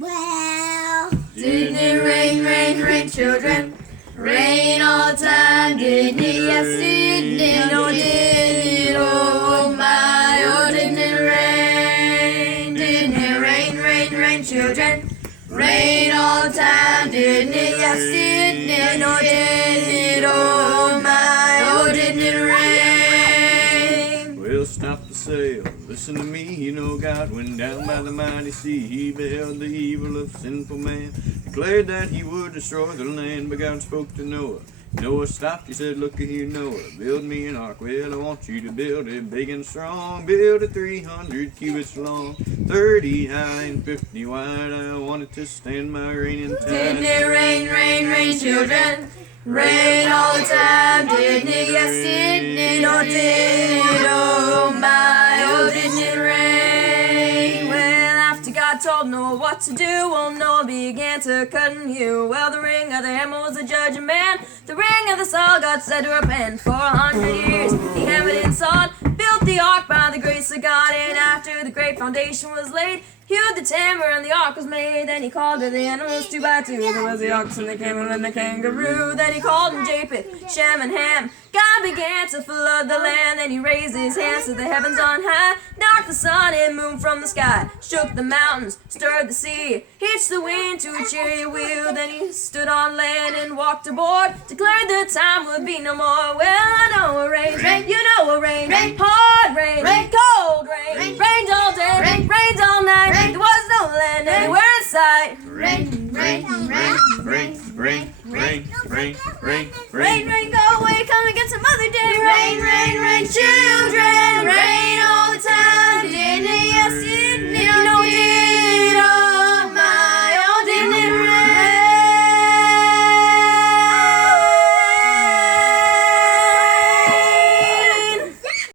Well, Didn't it rain, rain, rain, children? Rain all the time, didn't it? Yes, didn't it? Oh, didn't it? Oh, my, oh, didn't it rain? Didn't it rain, rain, rain, children? Rain all the time, didn't it? Yes, didn't it? Oh, didn't it? Oh, my, oh, didn't it rain? Well, stop the sail, listen to me, you know God went down by the mighty sea. He beheld the evil of sinful man, declared that he would destroy the land, but God spoke to Noah. Noah stopped, he said, look here, Noah, build me an ark. Well, I want you to build it big and strong, build it 300 cubits long, 30 high and 50 wide. I want it to stand my rain and tide. Didn't it rain, rain, rain, children? Rain all the time, didn't it? Yes, didn't it? Oh, did it? Oh, my, oh, didn't it rain? Well, after God told Noah what to do, well, Noah began to cut and hew. Well, the ring of the hammer was the judge of man. The ring of the saw God said to repent. For 100 years he hammered and sawed, built the ark by the grace of God. And after the great foundation was laid, hewed the timber and the ark was made. Then he called to the animals 2 by 2. There was the ox and the camel and the kangaroo. Then he called them Japheth, Shem, and Ham. God began to flood the land. Then he raised his hands to the heavens on high, knocked the sun and moon from the sky, shook the mountains, stirred the sea, hitched the wind to a chariot wheel. Then he stood on land and walked aboard, declared the time would be no more. Well, I know it rains, rain, you know it rains, rain, hard rain, rain, cold rain, rained all day, rained all night. There was no land anywhere in sight. rain, rain, rain, Rain, rain, rain, rain, rain, Rain, rain, go away, come and get some other day. Rain, rain, rain, children, rain all the time. Didn't it? Yes, it